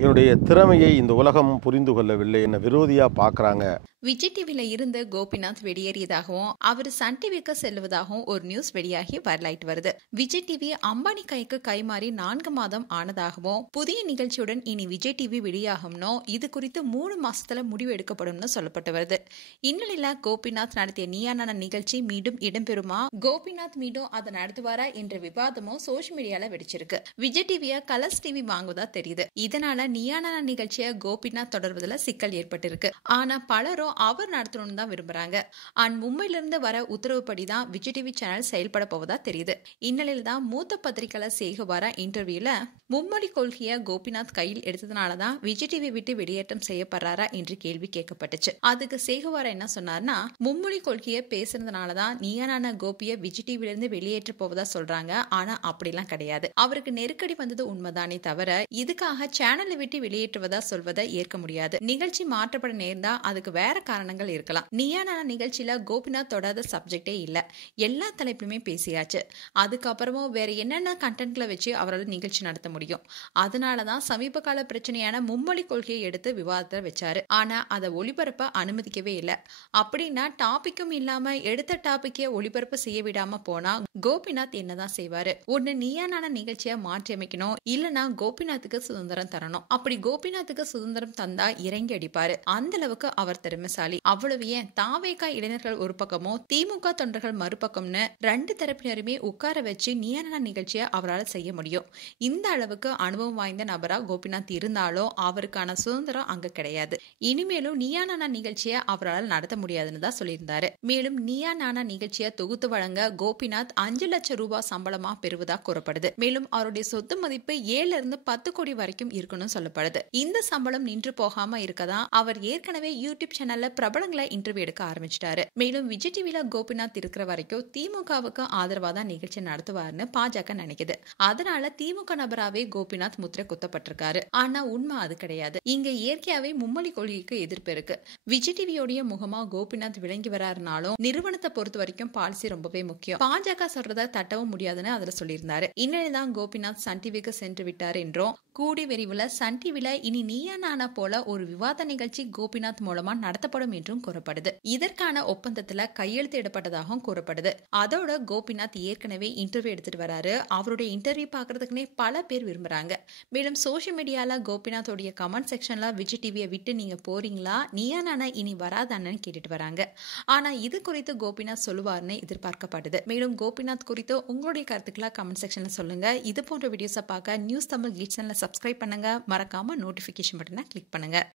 என்னுடைய திறமையை இந்த உலகம் புரிந்து கொள்ளவில்லை, என்ன விரோதியா பார்க்குறாங்க. விஜய் டிவில இருந்து கோபிநாத் வெளியேறியதாகவும் அவர் சன் டிவிக்கு செல்வதாகவும் ஒரு நியூஸ் வெளியாகி வரலாயிட்டு வருது. விஜய் டிவி அம்பானி கைக்கு கைமாறி 4 மாதம் ஆனதாகவும் புதிய நிகழ்ச்சியுடன் இனி விஜய் டிவி வெளியாகும்னோ இது குறித்து 3 மாசத்துல முடிவு எடுக்கப்படும்னு சொல்லப்பட்டு வருது. இந்நிலையில கோபிநாத் நடத்திய நீயா நானா நிகழ்ச்சி மீண்டும் இடம்பெறுமா, கோபிநாத் மீண்டும் அதை நடத்துவாரா என்ற விவாதமும் சோசியல் மீடியால வெடிச்சிருக்கு. விஜய் டிவிய கலர்ஸ் டிவி வாங்குவதா தெரியுது. இதனால நீயா நானா நிகழ்ச்சியை கோபிநாத் தொடர்வதில் சிக்கல் ஏற்பட்டிருக்கு. ஆனா பலரும் அவர் நடத்தணும்னு தான் விரும்புறாங்க. மும்பையிலிருந்து வர உத்தரவுப்படி தான் விஜய் டிவி சேனல் செயல்பட போவதா தெரியுது. இந்நிலையில தான் மூத்த பத்திரிகையாளர் சேகுவாரா இன்டர்வியூல மும்மொழி கொள்கையை கோபிநாத் கையில் எடுத்ததுனாலதான் விஜய் டிவி விட்டு வெளியேற்றம் செய்யப்படுறாரா என்று கேள்வி கேட்கப்பட்டுச்சு. அதுக்கு சேகுவாரா என்ன சொன்னார்னா, மும்மொழி கொள்கையை பேசுறதுனாலதான் நீயா நானா கோபியை விஜய் டிவில இருந்து வெளியேற்ற போவதா சொல்றாங்க. ஆனா அப்படிலாம் கிடையாது. அவருக்கு நெருக்கடி வந்தது உண்மைதானே தவிர இதுக்காக சேனலை விட்டு வெளியேற்றுவதா சொல்வதை ஏற்க முடியாது. நிகழ்ச்சி மாற்றப்பட நேர்ந்தா அதுக்கு வேற காரணங்கள் இருக்கலாம். நீயா நானா நிகழ்ச்சியில கோபிநாத் தொடாத சப்ஜெக்டே இல்ல. எல்லா தலைப்புமே பேசியாச்சு. அதுக்கப்புறமும் வேற என்னென்ன கண்டென்ட்ல வச்சு அவரால் நிகழ்ச்சி நடத்த முடியும். அதனாலதான் சமீப கால பிரச்சனையான மும்மொழி கொள்கையை எடுத்து விவாதத்தை வச்சாரு. ஆனா அதை ஒளிபரப்ப அனுமதிக்கவே இல்லை. அப்படின்னா டாபிக்கும் இல்லாம எடுத்த டாபிக்கே ஒளிபரப்பு செய்ய விடாம போனா கோபிநாத் என்னதான் செய்வாரு? ஒன்னு நீயா நானா நிகழ்ச்சியை மாற்றி அமைக்கணும், இல்லனா கோபிநாத்துக்கு சுதந்திரம் தரணும். அப்படி கோபிநாத்துக்கு சுதந்திரம் தந்தா இறங்கி அடிப்பாரு. அந்த அளவுக்கு அவர் திறமைசாலி. அவ்வளவு ஏன், தாவேகா இளைஞர்கள் ஒரு பக்கமும் திமுக தொண்டர்கள் மறுபக்கம்னு 2 தரப்பினருமே உட்கார வச்சு நீயா நானா நிகழ்ச்சியை அவரால் செய்ய முடியும். இந்த அளவுக்கு அனுபவம் வாய்ந்த நபரா கோபிநாத் இருந்தாலும் அவருக்கான சுதந்திரம் அங்க கிடையாது. இனிமேலும் நீயா நானா நிகழ்ச்சியை அவரால் நடத்த முடியாதுன்னு தான் சொல்லியிருந்தாரு. மேலும் நீயா நானா நிகழ்ச்சியை தொகுத்து வழங்க கோபிநாத் 5 லட்சம் ரூபாய் சம்பளமா பெறுவதா கூறப்படுது. மேலும் அவருடைய சொத்து மதிப்பு 7 இருந்து 10 கோடி வரைக்கும் இருக்குன்னு சொல்லப்படுது. இந்த சம்பளம் நின்று போகாம இருக்கதான் அவர் ஏற்கனவே யூடியூப் சேனல்ல பிரபலங்களை இன்டர்வியூ எடுக்க ஆரம்பிச்சிட்டாரு. மேலும் விஜய் டிவில கோபிநாத் இருக்கிற வரைக்கும் திமுகவுக்கு ஆதரவா தான் நிகழ்ச்சி நடத்துவார்னு பாஜக நினைக்குது. அதனால திமுக நபராவே கோபிநாத் முத்திரை குத்தப்பட்டிருக்காரு. ஆனா உண்மை அது கிடையாது. இங்க இயற்கையாவே மும்மொழி கொள்கைக்கு எதிர்ப்பு இருக்கு. விஜய் டிவியோடைய முகமா கோபிநாத் விளங்கி வராருனாலும் நிறுவனத்தை பொறுத்த வரைக்கும் பாலிசி ரொம்பவே முக்கியம். பாஜக சொல்றத தட்டவும் முடியாதுன்னு அதுல சொல்லியிருந்தாரு. இந்நிலைதான் கோபிநாத் சன் டிவிக்கு சென்று விட்டார் என்றும், கூடி விரைவில் சன் டிவில இனி நீயா நானா போல ஒரு விவாத நிகழ்ச்சி கோபிநாத் மூலமா நடத்தப்படும் என்றும் கூறப்படுது. இதற்கான ஒப்பந்தத்துல கையெழுத்து இடப்பட்டதாகவும் கூறப்படுது. அதோட கோபிநாத் ஏற்கனவே இன்டர்வியூ எடுத்துட்டு வராரு. அவருடைய இன்டர்வியூ பாக்குறதுக்குனே பல பேர் விரும்புறாங்க. மேலும் சோசியல் மீடியால கோபிநாத்தோடைய கமெண்ட் செக்ஷன்ல விஜய் டிவியை விட்டு நீங்க போறீங்களா, நீயா நானா இனி வராதான்னு கேட்டுட்டு வராங்க. ஆனா இது குறித்து கோபிநாத் சொல்லுவார்னு எதிர்பார்க்கப்படுது. மேலும் கோபிநாத் குறித்து உங்களுடைய கருத்துக்களை கமெண்ட் செக்ஷன்ல சொல்லுங்க. இது போன்ற வீடியோஸை பார்க்க நியூஸ் தமிழ் கிளிட்ஸ் சேனலை சப்ஸ்கிரைப் பண்ணுங்க. மறக்காம நோட்டிபிகேஷன் பட்டனை கிளிக் பண்ணுங்க.